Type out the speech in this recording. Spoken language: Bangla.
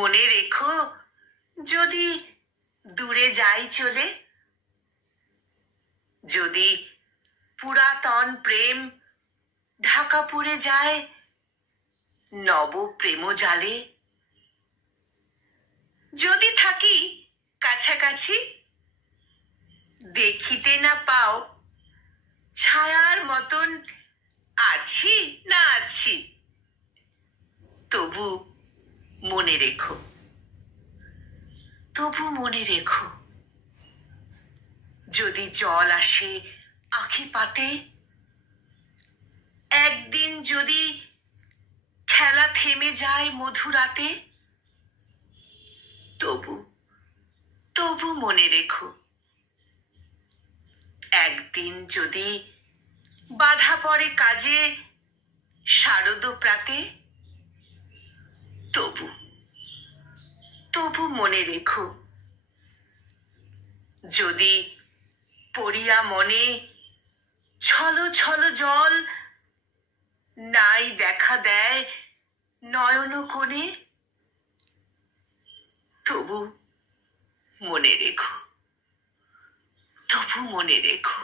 মনে রেখো যদি দূরে যাই চলে, যদি পুরাতন প্রেম ঢাকা পড়ে যায় নব প্রেম জালে, যদি থাকি কাছাকাছি দেখিতে না পাও ছায়ার মতন আছি না আছি, তবু মনে রেখো, তবু মনে রেখো। যদি জল আসে আঁখি পাতে, একদিন যদি খেলা থেমে যায় মধুরাতে, তবু তবু মনে রেখো। একদিন যদি বাধা পড়ে কাজে শারদ প্রাতে, তবু তবু মনে রেখো। যদি পড়িয়া মনে ছলো ছলো জল নাই দেখা দেয় নয়ন কোণে, তবু মনে রেখো, তবু মনে রেখো।